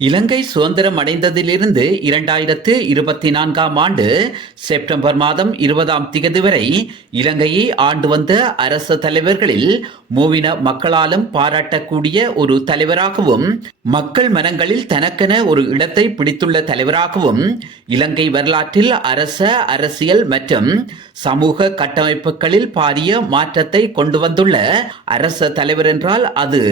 இலங்கை சுதந்திரம் அடைந்ததிலிருந்து 2024ஆம் ஆண்டு செப்டம்பர் மாதம் 20ஆம் திகதி வரை இலங்கையை ஆண்டு வந்த அரச தலைவர்களில் மூவின மக்களாலும் பாராட்டக்கூடிய ஒரு தலைவராகவும் மக்கள் மனங்களில் தனக்கென ஒரு இடத்தை பிடித்துள்ள தலைவராகவும் இலங்கை வரலாற்றில் அரசியல் மற்றும் சமூக கட்டமைப்புகளில் பாரிய மாற்றத்தை கொண்டு வந்துள்ள அரச தலைவர் என்றால் அது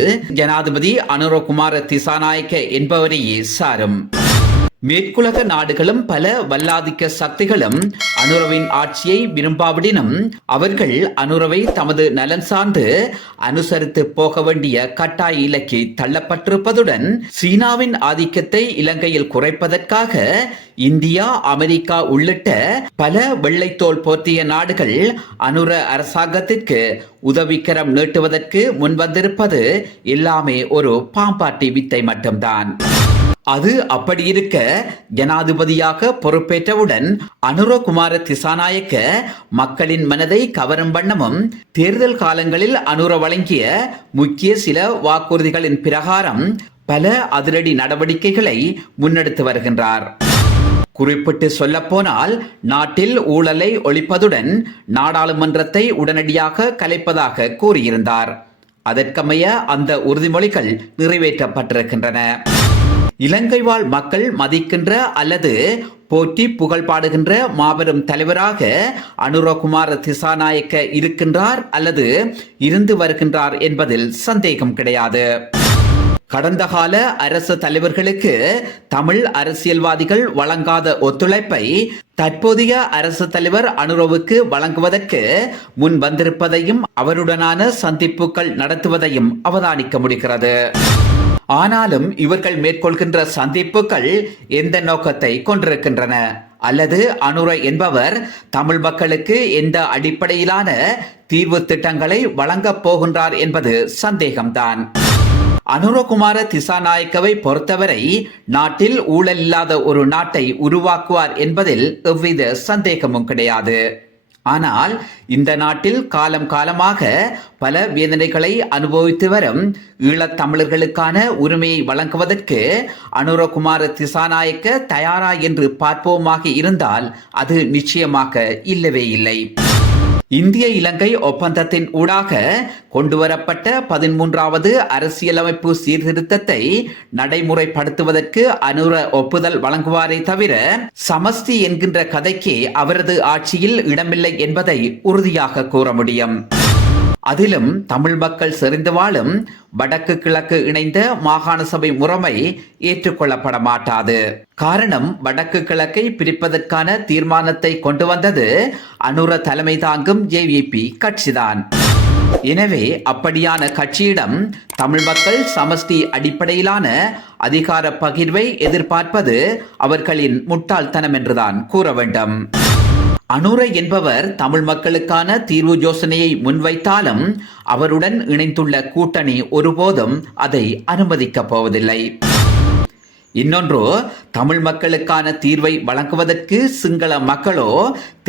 ஜனாதிபதி அனுரகுமார திசாநாயக்க என்பவரையே சாரும். மேற்குலக நாடுகளும் பல வல்லாதிக்க சக்திகளும் அனுரவின் ஆட்சியை விரும்பாவிடினும் அவர்கள் அனுரவை தமது நலன் சார்ந்து அனுசரித்து போக வேண்டிய கட்டாய இலக்கை தள்ளப்பட்டிருப்பதுடன் சீனாவின் ஆதிக்கத்தை இலங்கையில் குறைப்பதற்காக இந்தியா, அமெரிக்கா உள்ளிட்ட பல வெள்ளைத்தோல் போர்த்திய நாடுகள் அனுர அரசாங்கத்திற்கு உதவிக்கரம் நீட்டுவதற்கு முன்வந்திருப்பது எல்லாமே ஒரு பாம்பாட்டி வித்தை மட்டும்தான். அது அப்படி இருக்க ஜனாதிபதியாக பொறுப்பேற்றவுடன் அனுரகுமார திசாநாயக்க மக்களின் மனதை கவரும் வண்ணமும் தேர்தல் காலங்களில் அனுர வழங்கிய முக்கிய சில வாக்குறுதிகளின் பிரகாரம் பல அதிரடி நடவடிக்கைகளை முன்னெடுத்து வருகின்றார். குறிப்பிட்டு சொல்லப்போனால் நாட்டில் ஊழலை ஒழிப்பதுடன் நாடாளுமன்றத்தை உடனடியாக கலைப்பதாக கூறியிருந்தார். அதற்கமைய அந்த உறுதிமொழிகள் நிறைவேற்றப்பட்டிருக்கின்றன. இலங்கை வாழ் மக்கள் மதிக்கின்ற அல்லது போற்றி புகழ் பாடுகின்ற மாபெரும் தலைவராக அனுரகுமார திசாநாயக்க இருக்கின்றார் அல்லது இருந்து வருகின்றார் என்பதில் சந்தேகம் கிடையாது. கடந்த கால அரசு தலைவர்களுக்கு தமிழ் அரசியல்வாதிகள் வழங்காத ஒத்துழைப்பை தற்போதைய அரசு தலைவர் அனுரவுக்கு வழங்குவதற்கு முன் வந்திருப்பதையும் அவருடனான சந்திப்புகள் நடத்துவதையும் அவதானிக்க முடிகிறது. ஆனாலும் இவர்கள் மேற்கொள்கின்ற சந்திப்புகள் எந்த நோக்கத்தை கொண்டிருக்கின்றன அல்லது அனுர என்பவர் தமிழ் மக்களுக்கு எந்த அடிப்படையிலான தீர்வு திட்டங்களை வழங்கப் போகின்றார் என்பது சந்தேகம்தான். அனுரகுமார திசாநாயக்கவை பொறுத்தவரை நாட்டில் ஊழல் இல்லாத ஒரு நாட்டை உருவாக்குவார் என்பதில் எவ்வித சந்தேகமும் கிடையாது. ஆனால் இந்த நாட்டில் காலம் காலமாக பல வேதனைகளை அனுபவித்து வரும் ஈழத் தமிழர்களுக்கான உரிமையை வழங்குவதற்கு அனுரகுமார திசாநாயக்க தயாரா என்று பார்ப்போமாக இருந்தால் அது நிச்சயமாக இல்லவே இல்லை. இந்திய இலங்கை ஒப்பந்தத்தின் ஊடாக கொண்டுவரப்பட்ட 13வது அரசியலமைப்பு சீர்திருத்தத்தை நடைமுறைப்படுத்துவதற்கு அனுர ஒப்புதல் வழங்குவாரே தவிர சமஸ்தி என்கின்ற கதைக்கு அவரது ஆட்சியில் இடமில்லை என்பதை உறுதியாக கூற முடியும். அதிலும் தமிழ் மக்கள் செறிந்து வாழும் வடக்கு கிழக்கு இணைந்த மாகாண சபை முறைமை ஏற்றுக்கொள்ளப்பட மாட்டாது. காரணம், வடக்கு கிழக்கை பிரிப்பதற்கான தீர்மானத்தை கொண்டு வந்தது அனுர தலைமை தாங்கும் JVP கட்சிதான். எனவே அப்படியான கட்சியிடம் தமிழ் மக்கள் சமஷ்டி அடிப்படையிலான அதிகார பகிர்வை எதிர்பார்ப்பது அவர்களின் முட்டாள்தனம் என்றுதான் கூற வேண்டும். அனுர என்பவர் தமிழ் மக்களுக்கான தீர்வு யோசனையை முன்வைத்தாலும் அவருடன் இணைந்துள்ள கூட்டணி ஒருபோதும் அதை அனுமதிக்கப் போவதில்லை. இன்னொன்று, தமிழ் மக்களுக்கான தீர்வை வழங்குவதற்கு சிங்கள மக்களோ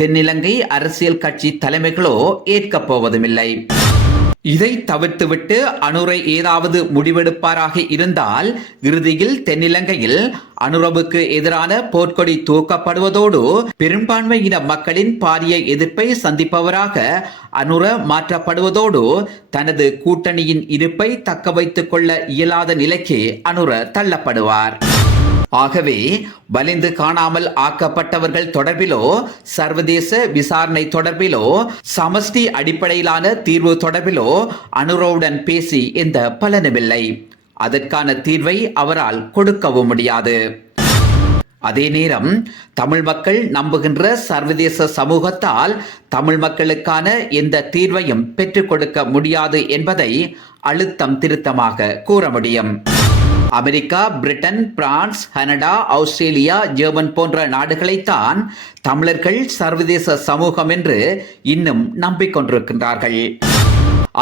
தென்னிலங்கை அரசியல் கட்சி தலைமைகளோ ஏற்கப் போவதுமில்லை. இதை தவிர்த்துவிட்டு அனுரை ஏதாவது முடிவெடுப்பாராக இருந்தால் இறுதியில் தென்னிலங்கையில் அனுரவுக்கு எதிரான போர்க்கொடி தூக்கப்படுவதோடு பெரும்பான்மையின மக்களின் பாரிய எதிர்ப்பை சந்திப்பவராக அனுர மாற்றப்படுவதோடு தனது கூட்டணியின் இருப்பை தக்க வைத்துக் கொள்ள இயலாத நிலைக்கு அனுர தள்ளப்படுவார். ஆகவே வலிந்து காணாமல் ஆக்கப்பட்டவர்கள் தொடர்பிலோ சர்வதேச விசாரணை தொடர்பிலோ சமஷ்டி அடிப்படையிலான தீர்வு தொடர்பிலோ அனுரவுடன் பேசி எந்த பலனுமில்லை. அதற்கான தீர்வை அவரால் கொடுக்கவும் முடியாது. அதே நேரம் தமிழ் மக்கள் நம்புகின்ற சர்வதேச சமூகத்தால் தமிழ் மக்களுக்கான எந்த தீர்வையும் பெற்றுக் கொடுக்க முடியாது என்பதை அழுத்தம் திருத்தமாக கூற முடியும். America, Britain, France, Canada, Australia, German போன்ற நாடுகளைத்தான் தமிழர்கள் சர்வதேச சமூகம் என்று இன்னும் நம்பிக்கொண்டிருக்கின்றார்கள்.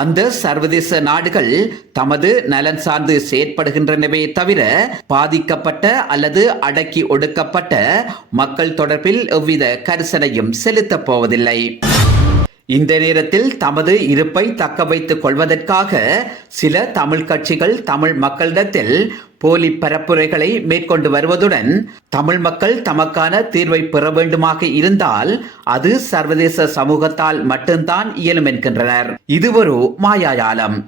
அந்த சர்வதேச நாடுகள் தமது நலன் சார்ந்து செயற்படுகின்றனவே தவிர பாதிக்கப்பட்ட அல்லது அடக்கி ஒடுக்கப்பட்ட மக்கள் தொடர்பில் எவ்வித கரிசனையும் செலுத்தப் போவதில்லை. இந்த நேரத்தில் தமது இருப்பை தக்க வைத்துக் கொள்வதற்காக சில தமிழ் கட்சிகள் தமிழ் மக்களிடத்தில் போலி பரப்புரைகளை மேற்கொண்டு வருவதுடன் தமிழ் மக்கள் தமக்கான தீர்வை பெற வேண்டுமாக இருந்தால் அது சர்வதேச சமூகத்தால் மட்டும்தான் இயலும் என்கின்றனர். இது ஒரு மாயாஜாலம்.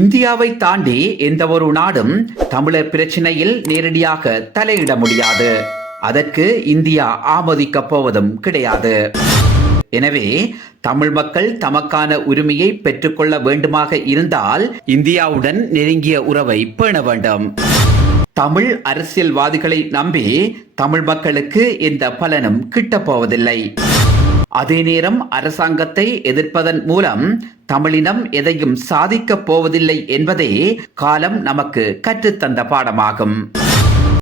இந்தியாவை தாண்டி எந்த ஒரு நாடும் தமிழர் பிரச்சினையில் நேரடியாக தலையிட முடியாது. அதற்கு இந்தியா ஆமோதிக்கப் போவதும் கிடையாது. எனவே தமிழ் மக்கள் தமக்கான உரிமையை பெற்றுக்கொள்ள வேண்டுமாக இருந்தால் இந்தியாவுடன் நெருங்கிய உறவை பேண வேண்டும். தமிழ் அரசியல்வாதிகளை நம்பி தமிழ் மக்களுக்கு எந்த பலனும் கிட்டப் போவதில்லை. அதே நேரம் அரசாங்கத்தை எதிர்ப்பதன் மூலம் தமிழினம் எதையும் சாதிக்கப் போவதில்லை என்பதே காலம் நமக்கு கற்றுத்தந்த பாடமாகும்.